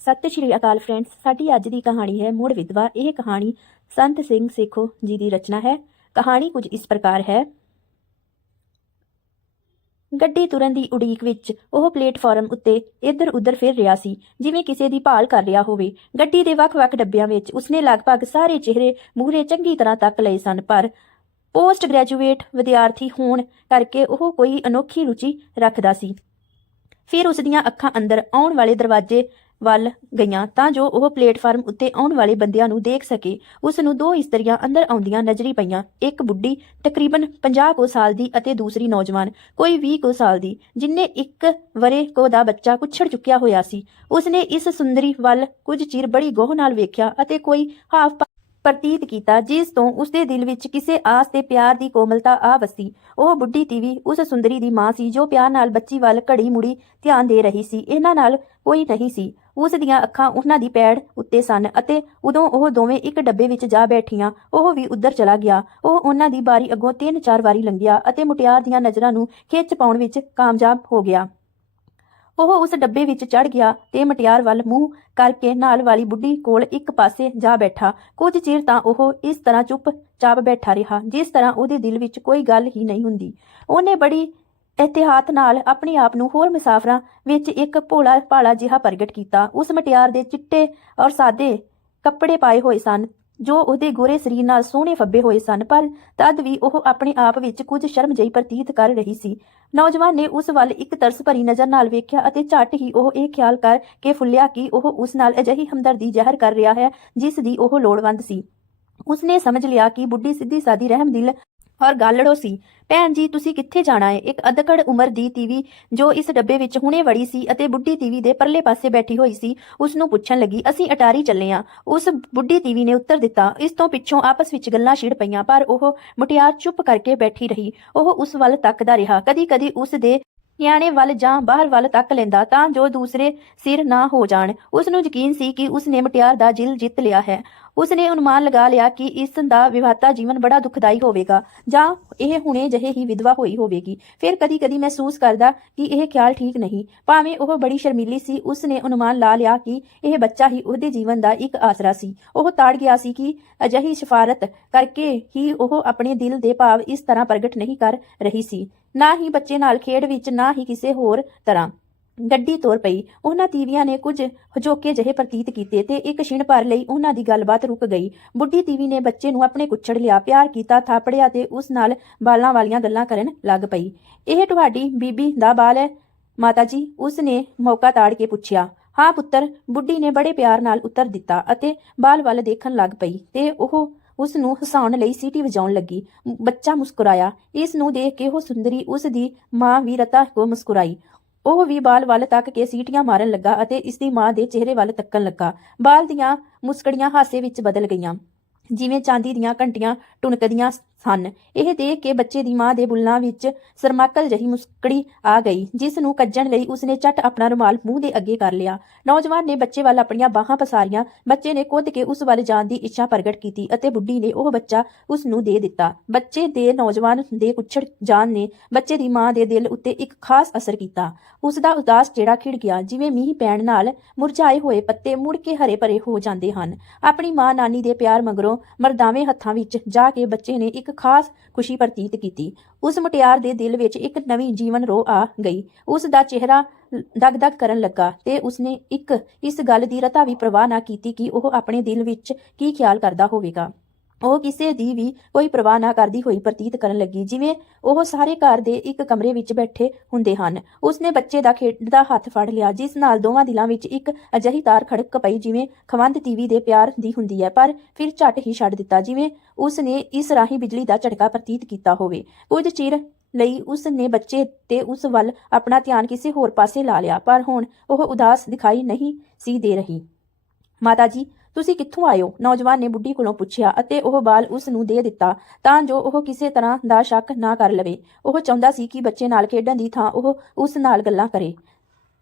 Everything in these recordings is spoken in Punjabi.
ਸਤਿ ਸ਼੍ਰੀ ਅਕਾਲ ਫਰੈਂਡਸ ਸਾਡੀ ਅੱਜ ਦੀ ਕਹਾਣੀ ਹੈ ਮੁੜ ਵਿਧਵਾ। ਇਹ ਕਹਾਣੀ ਸੰਤ ਸਿੰਘ ਸੇਖੋ ਜੀ ਦੀ ਰਚਨਾ ਹੈ। ਕਹਾਣੀ ਕੁਝ ਇਸ ਪ੍ਰਕਾਰ ਹੈ। ਗੱਡੀ ਤੁਰਨ ਦੀ ਉਡੀਕ ਵਿੱਚ ਉਹ ਪਲੇਟਫਾਰਮ ਉੱਤੇ ਇੱਧਰ-ਉੱਧਰ ਫਿਰ ਰਿਹਾ ਸੀ। ਜਿਵੇਂ ਕਿਸੇ ਦੀ ਭਾਲ ਕਰ ਰਿਹਾ ਹੋਵੇ। ਗੱਡੀ ਦੇ ਵੱਖ-ਵੱਖ ਡੱਬਿਆਂ ਵਿੱਚ ਉਸਨੇ ਲਗਭਗ ਸਾਰੇ ਚਿਹਰੇ ਮੂਹਰੇ ਚੰਗੀ ਤਰ੍ਹਾਂ ਤੱਕ ਲਏ ਸਨ, ਪਰ ਪੋਸਟ ਗ੍ਰੈਜੂਏਟ ਵਿਦਿਆਰਥੀ ਹੋਣ ਕਰਕੇ ਉਹ ਕੋਈ ਅਨੋਖੀ ਰੁਚੀ ਰੱਖਦਾ ਸੀ। ਫਿਰ ਉਸ ਦੀਆਂ ਅੱਖਾਂ ਅੰਦਰ ਆਉਣ ਵਾਲੇ ਦਰਵਾਜ਼ੇ ਵੱਲ ਗਈਆਂ ਤਾਂ ਜੋ ਉਹ ਪਲੇਟਫਾਰਮ ਉੱਤੇ ਆਉਣ ਵਾਲੇ ਬੰਦਿਆਂ ਨੂੰ ਦੇਖ ਸਕੇ। ਉਸ ਨੂੰ ਦੋ ਇਸਤਰੀਆਂ ਅੰਦਰ ਆਉਂਦੀਆਂ ਨਜ਼ਰੀ ਪਈਆਂ। ਇੱਕ ਬੁੱਢੀ, ਤਕਰੀਬਨ 50 ਕੋ ਸਾਲ ਦੀ ਅਤੇ ਦੂਸਰੀ ਨੌਜਵਾਨ, ਕੋਈ 20 ਕੋ ਸਾਲ ਦੀ ਜਿਨਨੇ ਇੱਕ ਵਰੇ ਕੋ ਦਾ ਬੱਚਾ ਕੁੱਛੜ ਚੁੱਕਿਆ ਹੋਇਆ ਸੀ। ਉਸਨੇ ਇਸ ਸੁੰਦਰੀ ਵੱਲ ਕੁਝ ਚਿਰ ਬੜੀ ਗੋਹ ਨਾਲ ਵੇਖਿਆ ਅਤੇ ਕੋਈ ਹਾਫ ਪ੍ਰਤੀਤ ਕੀਤਾ, ਜਿਸ ਤੋਂ ਉਸਦੇ ਦਿਲ ਵਿੱਚ ਕਿਸੇ ਆਸ ਤੇ ਪਿਆਰ ਦੀ ਕੋਮਲਤਾ ਆ ਵਸੀ। ਉਹ ਬੁੱਢੀ ਤੀਵੀ ਉਸ ਸੁੰਦਰੀ ਦੀ ਮਾਂ ਸੀ, ਜੋ ਪਿਆਰ ਨਾਲ ਬੱਚੀ ਵੱਲ ਘੜੀ ਮੁੜੀ ਧਿਆਨ ਦੇ ਰਹੀ ਸੀ। ਇਹਨਾਂ ਨਾਲ ਕੋਈ ਨਹੀਂ ਸੀ। ਉਸ ਦੀਆਂ ਅੱਖਾਂ ਉਹਨਾਂ ਦੀ ਪੈੜ ਉੱਤੇ ਸਨ ਅਤੇ ਉਦੋਂ ਉਹ ਦੋਵੇਂ ਇੱਕ ਡੱਬੇ ਵਿੱਚ ਜਾ ਬੈਠੀਆਂ, ਉਹ ਵੀ ਉੱਧਰ ਚਲਾ ਗਿਆ। ਉਹ ਉਹਨਾਂ ਦੀ ਬਾਰੀ ਅੱਗੋਂ ਤਿੰਨ ਚਾਰ ਵਾਰੀ ਲੰਘਿਆ ਅਤੇ ਮੁਟਿਆਰ ਦੀਆਂ ਨਜ਼ਰਾਂ ਨੂੰ ਖਿੱਚ ਪਾਉਣ ਵਿੱਚ ਕਾਮਯਾਬ ਹੋ ਗਿਆ। ਉਹ ਉਸ ਡੱਬੇ ਵਿੱਚ ਚੜ ਗਿਆ ਤੇ ਮਟਿਆਰ ਵੱਲ ਮੂੰਹ ਕਰਕੇ ਨਾਲ ਵਾਲੀ ਬੁੱਢੀ ਕੋਲ ਇੱਕ ਪਾਸੇ ਜਾ ਬੈਠਾ। ਕੁਝ ਚਿਰ ਤਾਂ ਉਹ ਇਸ ਤਰ੍ਹਾਂ ਚੁੱਪ ਚਾਪ ਬੈਠਾ ਰਿਹਾ, ਜਿਸ ਤਰ੍ਹਾਂ ਉਹਦੇ ਦਿਲ ਵਿੱਚ ਕੋਈ ਗੱਲ ਹੀ ਨਹੀਂ ਹੁੰਦੀ। ਉਹਨੇ ਬੜੀ ਇhtiyਾਤ ਨਾਲ ਆਪਣੇ ਆਪ ਨੂੰ ਹੋਰ ਮੁਸਾਫਰਾਂ ਵਿੱਚ ਇੱਕ ਭੋਲਾ ਭਾਲਾ ਜਿਹਾ ਪ੍ਰਗਟ ਕੀਤਾ। ਉਸ ਮਟਿਆਰ ਦੇ ਚਿੱਟੇ ਔਰ ਸਾਦੇ ਕੱਪੜੇ ਪਾਏ ਹੋਏ ਸਨ ਜੋ ਉਹਦੇ ਗੋਰੇ ਸਰੀਰ ਨਾਲ ਸੋਹਣੇ ਫੱਬੇ ਹੋਏ ਸਨ, ਪਰ ਤਦ ਵੀ ਉਹ ਆਪਣੇ ਆਪ ਵਿੱਚ ਕੁਝ ਸ਼ਰਮ ਜਿਹੀ ਪ੍ਰਤੀਤ ਕਰ ਰਹੀ ਸੀ। ਨੌਜਵਾਨ ਨੇ ਉਸ ਵੱਲ ਇੱਕ ਤਰਸ ਭਰੀ ਨਜ਼ਰ ਨਾਲ ਵੇਖਿਆ ਅਤੇ ਝੱਟ ਹੀ ਉਹ ਇਹ ਖਿਆਲ ਕਰ ਕੇ ਫੁੱਲਿਆ ਕਿ ਉਹ ਉਸ ਨਾਲ ਅਜਿਹੀ ਹਮਦਰਦੀ ਜ਼ਾਹਰ ਕਰ ਰਿਹਾ ਹੈ ਜਿਸ ਦੀ ਉਹ ਲੋੜਵੰਦ ਸੀ। ਉਸਨੇ ਸਮਝ ਲਿਆ ਕਿ ਬੁੱਢੀ ਸਿੱਧੀ ਸਾਦੀ ਰਹਿਮਦਿਲ ਔਰ ਗਾਲੜੋ ਸੀ। ਭੈਣ ਜੀ, ਤੁਸੀਂ ਕਿੱਥੇ ਜਾਣਾ ਹੈ ਇੱਕ ਅਧਕੜ ਉਮਰ ਦੀ ਤੀਵੀ ਜੋ ਇਸ ਡੱਬੇ ਵਿੱਚ ਹੁਣੇ ਵੜੀ ਸੀ ਅਤੇ ਬੁੱਢੀ ਤੀਵੀ ਦੇ ਪਰਲੇ ਪਾਸੇ ਬੈਠੀ ਹੋਈ ਸੀ, ਉਸ ਨੂੰ ਪੁੱਛਣ ਲੱਗੀ, ਅਸੀਂ ਅਟਾਰੀ ਚੱਲੇ ਹਾਂ ਉਸ ਬੁੱਢੀ ਤੀਵੀ ਨੇ ਉੱਤਰ ਦਿੱਤਾ, ਇਸ ਤੋਂ ਪਿੱਛੋਂ ਆਪਸ ਵਿੱਚ ਗੱਲਾਂ ਛਿੜ ਪਈਆਂ, ਪਰ ਉਹ ਮੁਟਿਆਰ ਚੁੱਪ ਕਰਕੇ ਬੈਠੀ ਰਹੀ। ਉਹ ਉਸ ਵੱਲ ਤੱਕਦਾ ਰਿਹਾ। ਕਦੀ-ਕਦੀ ਉਸ ਦੇ ਨਿਆਣੇ ਵੱਲ ਜਾਂ ਬਾਹਰ ਵੱਲ ਤੱਕ ਲੈਂਦਾ ਤਾਂ ਜੋ ਦੂਸਰੇ ਸਿਰ ਨਾ ਹੋ ਜਾਣ। ਉਸ ਨੂੰ ਯਕੀਨ ਸੀ ਕਿ ਉਸ ਨੇ ਮੁਟਿਆਰ ਦਾ ਦਿਲ ਜਿੱਤ ਲਿਆ ਹੈ। ਉਸ ਨੇ ਅਨੁਮਾਨ ਲਗਾ ਲਿਆ ਕਿ ਇਸ ਦਾ ਵਿਵਾਹਤਾ ਜੀਵਨ ਬੜਾ ਦੁਖਦਾਈ ਹੋਵੇਗਾ, ਜਾਂ ਇਹ ਹੁਣੇ ਜਿਹੇ ਹੀ ਵਿਧਵਾ ਹੋਈ ਹੋਵੇਗੀ। ਫਿਰ ਕਦੀ-ਕਦੀ ਮਹਿਸੂਸ ਕਰਦਾ ਕਿ ਇਹ ਖਿਆਲ ਠੀਕ ਨਹੀਂ। ਭਾਵੇਂ ਉਹ ਬੜੀ ਸ਼ਰਮੀਲੀ ਸੀ ਉਸ ਨੇ ਅਨੁਮਾਨ ਲਾ ਲਿਆ ਕਿ ਇਹ ਬੱਚਾ ਹੀ ਉਹਦੇ ਜੀਵਨ ਦਾ ਇੱਕ ਆਸਰਾ ਸੀ। ਉਹ ਤਾੜ ਗਿਆ ਸੀ ਕਿ ਅਜਿਹੀ ਸਿਫਾਰਤ ਕਰਕੇ ਹੀ ਉਹ ਆਪਣੇ ਦਿਲ ਦੇ ਭਾਵ ਇਸ ਤਰ੍ਹਾਂ ਪ੍ਰਗਟ ਨਹੀਂ ਕਰ ਰਹੀ ਸੀ। ਨਾ ਹੀ ਬੱਚੇ ਨਾਲ ਖੇਡ ਵਿੱਚ, ਨਾ ਹੀ ਕਿਸੇ ਹੋਰ ਤਰ੍ਹਾਂ। ਗੱਡੀ ਤੁਰ ਪਈ। ਉਹਨਾਂ ਤੀਵੀਆਂ ਨੇ ਕੁਝ ਹਜੋਕੇ ਜਿਹੇ ਪ੍ਰਤੀਤ ਕੀਤੇ ਤੇ ਇੱਕ ਛਿਣ ਭਰ ਲਈ ਉਹਨਾਂ ਦੀ ਗੱਲਬਾਤ ਰੁਕ ਗਈ। ਬੁੱਢੀ ਤੀਵੀ ਨੇ ਬੱਚੇ ਨੂੰ ਆਪਣੇ ਕੁੱਛੜ ਲਿਆ, ਪਿਆਰ ਕੀਤਾ, ਥਾਪੜਿਆ ਤੇ ਉਸ ਨਾਲ ਬਾਲਾਂ ਵਾਲੀਆਂ ਗੱਲਾਂ ਕਰਨ ਲੱਗ ਪਈ। ਇਹ ਤੁਹਾਡੀ ਬੀਬੀ ਦਾ ਬਾਲ ਹੈ ਮਾਤਾ ਜੀ ਉਸ ਨੇ ਮੌਕਾ ਤਾੜ ਕੇ ਪੁੱਛਿਆ। ਹਾਂ ਪੁੱਤਰ, ਬੁੱਢੀ ਨੇ ਬੜੇ ਪਿਆਰ ਨਾਲ ਉੱਤਰ ਦਿੱਤਾ ਅਤੇ ਬਾਲ ਵੱਲ ਦੇਖਣ ਲੱਗ ਪਈ ਤੇ ਉਹ ਉਸ ਨੂੰ ਹਸਾਉਣ ਲਈ ਸੀਟੀ ਵਜਾਉਣ ਲੱਗੀ। ਬੱਚਾ ਮੁਸਕਰਾਇਆ। ਇਸ ਨੂੰ ਦੇਖ ਕੇ ਉਹ ਸੁੰਦਰੀ ਉਸ ਦੀ ਮਾਂ ਵੀ ਰਤਾ ਕੋ ਮੁਸਕਰਾਈ। ਉਹ ਵੀ ਬਾਲ ਵੱਲ ਤੱਕ ਕੇ ਸੀਟੀਆਂ ਮਾਰਨ ਲੱਗਾ ਅਤੇ ਇਸ ਦੀ ਮਾਂ ਦੇ ਚਿਹਰੇ ਵੱਲ ਤੱਕਣ ਲੱਗਾ। ਬਾਲ ਦੀਆਂ ਮੁਸਕੜੀਆਂ ਹਾਸੇ ਵਿੱਚ ਬਦਲ ਗਈਆਂ। ਜਿਵੇਂ ਚਾਂਦੀ ਦੀਆਂ ਘੰਟੀਆਂ ਟੁਣਕਦੀਆਂ ਸਨ। ਇਹ ਦੇਖ ਕੇ ਬੱਚੇ ਦੀ ਮਾਂ ਦੇ ਬੁੱਲਾਂ ਵਿੱਚ ਸਰਮਾਕਲ ਜਹੀ ਮੁਸਕੜੀ ਆ ਗਈ, ਜਿਸ ਨੂੰ ਕੱਜਣ ਲਈ ਉਸਨੇ ਝਟ ਆਪਣਾ ਰੁਮਾਲ ਮੂੰਹ ਦੇ ਅੱਗੇ ਕਰ ਲਿਆ। ਨੌਜਵਾਨ ਨੇ ਬੱਚੇ ਵੱਲ ਆਪਣੀਆਂ ਬਾਹਾਂ ਪਸਾਰੀਆਂ। ਬੱਚੇ ਨੇ ਕੁੱਦ ਕੇ ਉਸ ਵੱਲ ਜਾਣ ਦੀ ਇੱਛਾ ਪ੍ਰਗਟ ਕੀਤੀ ਅਤੇ ਬੁੱਢੀ ਨੇ ਉਹ ਬੱਚਾ ਉਸ ਨੂੰ ਦੇ ਦਿੱਤਾ। ਬੱਚੇ ਦੇ ਨੌਜਵਾਨ ਦੇ ਕੁੱਛੜ ਜਾਣ ਨੇ ਬੱਚੇ ਦੀ ਮਾਂ ਦੇ ਦਿਲ ਉੱਤੇ ਇੱਕ ਖਾਸ ਅਸਰ ਕੀਤਾ। ਉਸ ਦਾ ਉਦਾਸ ਚਿਹਰਾ ਖਿੜ ਗਿਆ, ਜਿਵੇਂ ਮੀਂਹ ਪੈਣ ਨਾਲ ਮੁਰਝਾਏ ਹੋਏ ਪੱਤੇ ਮੁੜ ਕੇ ਹਰੇ ਭਰੇ ਹੋ ਜਾਂਦੇ ਹਨ। ਆਪਣੀ ਮਾਂ ਨਾਨੀ ਦੇ ਪਿਆਰ ਮਗਰੋਂ ਮਰਦਾਵੇਂ ਹੱਥਾਂ ਵਿੱਚ ਜਾ ਕੇ ਬੱਚੇ ਨੇ ਇੱਕ ਖਾਸ ਖੁਸ਼ੀ ਪ੍ਰਤੀਤ ਕੀਤੀ। ਉਸ ਮੁਟਿਆਰ ਦੇ ਦਿਲ ਵਿੱਚ ਇੱਕ ਨਵੀਂ ਜੀਵਨ ਰੋ ਆ ਗਈ। ਉਸ ਦਾ ਚਿਹਰਾ ਦਗਦਗ ਕਰਨ ਲੱਗਾ ਤੇ ਉਸਨੇ ਇੱਕ ਇਸ ਗੱਲ ਦੀ ਰਤਾ ਵੀ ਪ੍ਰਵਾਹ ਨਾ ਕੀਤੀ ਕਿ ਉਹ ਆਪਣੇ ਦਿਲ ਵਿੱਚ ਕੀ ਖਿਆਲ ਕਰਦਾ ਹੋਵੇਗਾ। ਉਹ ਕਿਸੇ ਦੀ ਵੀ ਕੋਈ ਪਰਵਾਹ ਨਾ ਕਰਦੀ ਹੋਈ ਪ੍ਰਤੀਤ ਕਰਨ ਲੱਗੀ। ਜਿਵੇਂ ਉਹ ਸਾਰੇ ਘਰ ਦੇ ਇੱਕ ਕਮਰੇ ਵਿੱਚ ਬੈਠੇ ਹੁੰਦੇ ਹਨ। ਉਸਨੇ ਬੱਚੇ ਦਾ ਖੇਡਦਾ ਹੱਥ ਫੜ ਲਿਆ, ਜਿਸ ਨਾਲ ਦੋਵਾਂ ਦਿਲਾਂ ਵਿੱਚ ਇੱਕ ਅਜਿਹੀ ਤਾਰ ਖੜਕ ਪਈ ਜਿਵੇਂ ਖਵੰਦ ਟੀਵੀ ਦੇ ਪਿਆਰ ਦੀ ਹੁੰਦੀ ਹੈ, ਪਰ ਫਿਰ ਝਟ ਹੀ ਛੱਡ ਦਿੱਤਾ। ਜਿਵੇਂ ਉਸਨੇ ਇਸ ਰਾਹੀਂ ਬਿਜਲੀ ਦਾ ਝਟਕਾ ਪ੍ਰਤੀਤ ਕੀਤਾ ਹੋਵੇ। ਕੁਝ ਚਿਰ ਲਈ ਉਸ ਨੇ ਬੱਚੇ ਤੇ ਉਸ ਵੱਲ ਆਪਣਾ ਧਿਆਨ ਕਿਸੇ ਹੋਰ ਪਾਸੇ ਲਾ ਲਿਆ, ਪਰ ਹੁਣ ਉਹ ਉਦਾਸ ਦਿਖਾਈ ਨਹੀਂ ਸੀ ਦੇ ਰਹੀ। ਮਾਤਾ ਜੀ ਤੁਸੀਂ ਕਿੱਥੋਂ ਆਇਓ? ਨੌਜਵਾਨ ਨੇ ਬੁੱਢੀ ਕੋਲੋਂ ਪੁੱਛਿਆ ਅਤੇ ਉਹ ਬਾਲ ਉਸ ਨੂੰ ਦੇ ਦਿੱਤਾ ਤਾਂ ਜੋ ਉਹ ਕਿਸੇ ਤਰ੍ਹਾਂ ਦਾ ਸ਼ੱਕ ਨਾ ਕਰ ਲਵੇ। ਉਹ ਚਾਹੁੰਦਾ ਸੀ ਕਿ ਬੱਚੇ ਨਾਲ ਖੇਡਣ ਦੀ ਥਾਂ ਉਹ ਉਸ ਨਾਲ ਗੱਲਾਂ ਕਰੇ।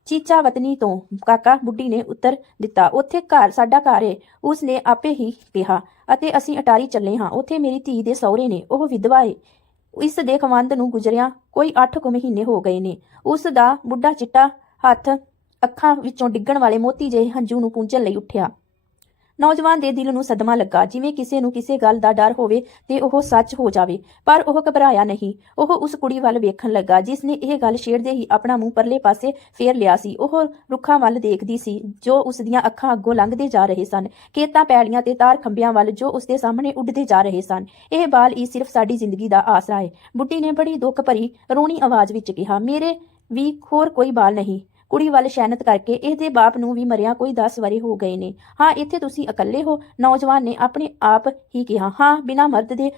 ਚੀਚਾ ਵਤਨੀ ਤੋਂ ਕਾਕਾ ਬੁੱਢੀ ਨੇ ਉੱਤਰ ਦਿੱਤਾ, ਉੱਥੇ ਘਰ ਸਾਡਾ ਘਰ ਏ। ਉਸ ਨੇ ਆਪੇ ਹੀ ਕਿਹਾ, ਅਤੇ ਅਸੀਂ ਅਟਾਰੀ ਚੱਲੇ ਹਾਂ। ਉੱਥੇ ਮੇਰੀ ਧੀ ਦੇ ਸਹੁਰੇ ਨੇ, ਉਹ ਵਿਧਵਾ ਏ। ਇਸ ਦੇ ਖਵੰਦ ਨੂੰ ਗੁਜ਼ਰਿਆ ਕੋਈ 8 ਕੁ ਮਹੀਨੇ ਹੋ ਗਏ ਨੇ। ਉਸ ਦਾ ਬੁੱਢਾ ਚਿੱਟਾ ਹੱਥ ਅੱਖਾਂ ਵਿੱਚੋਂ ਡਿੱਗਣ ਵਾਲੇ ਮੋਤੀ ਜਿਹੇ ਹੰਝੂ ਨੂੰ ਪੂੰਝਣ ਲਈ ਉੱਠਿਆ। ਨੌਜਵਾਨ ਦੇ ਦਿਲ ਨੂੰ ਸਦਮਾ ਲੱਗਾ। ਜਿਵੇਂ ਕਿਸੇ ਨੂੰ ਕਿਸੇ ਗੱਲ ਦਾ ਡਰ ਹੋਵੇ ਤੇ ਉਹ ਸੱਚ ਹੋ ਜਾਵੇ, ਪਰ ਉਹ ਘਬਰਾਇਆ ਨਹੀਂ। ਉਹ ਉਸ ਕੁੜੀ ਵੱਲ ਵੇਖਣ ਲੱਗਾ, ਜਿਸ ਨੇ ਇਹ ਗੱਲ ਛੇੜਦੇ ਹੀ ਆਪਣਾ ਮੂੰਹ ਪਰਲੇ ਪਾਸੇ ਫੇਰ ਲਿਆ ਸੀ। ਉਹ ਰੁੱਖਾਂ ਵੱਲ ਦੇਖਦੀ ਸੀ, ਜੋ ਉਸ ਦੀਆਂ ਅੱਖਾਂ ਅੱਗੋਂ ਲੰਘਦੇ ਜਾ ਰਹੇ ਸਨ। ਖੇਤਾਂ ਪੈੜੀਆਂ ਤੇ ਤਾਰ ਖੰਭਿਆਂ ਵੱਲ ਜੋ ਉਸ ਦੇ ਸਾਹਮਣੇ ਉੱਡਦੇ ਜਾ ਰਹੇ ਸਨ। ਇਹ ਬਾਲ ਹੀ ਸਿਰਫ ਸਾਡੀ ਜ਼ਿੰਦਗੀ ਦਾ ਆਸਰਾ ਹੈ ਬੁੱਢੀ ਨੇ ਬੜੀ ਦੁੱਖ ਭਰੀ, ਰੋਣੀ ਆਵਾਜ਼ ਵਿੱਚ ਕਿਹਾ, ਮੇਰੇ ਵੀ ਹੋਰ ਕੋਈ ਬਾਲ ਨਹੀਂ। ਕੁੜੀ ਵੱਲ ਸ਼ੈਨਤ ਕਰਕੇ ਇਹਦੇ ਬਾਪ ਨੂੰ ਵੀ ਮਰਿਆ ਕੋਈ 10 ਵਰੇ ਹੋ ਗਏ ਨੇ। ਹਾਂ, ਇੱਥੇ ਤੁਸੀਂ ਇਕੱਲੇ ਹੋ। ਨੌਜਵਾਨ ਨੇ ਆਪਣੇ ਆਪ ਹੀ ਕਿਹਾ, ਹਾਂ, ਬਿਨਾਂ ਮਰਦ ਦੇ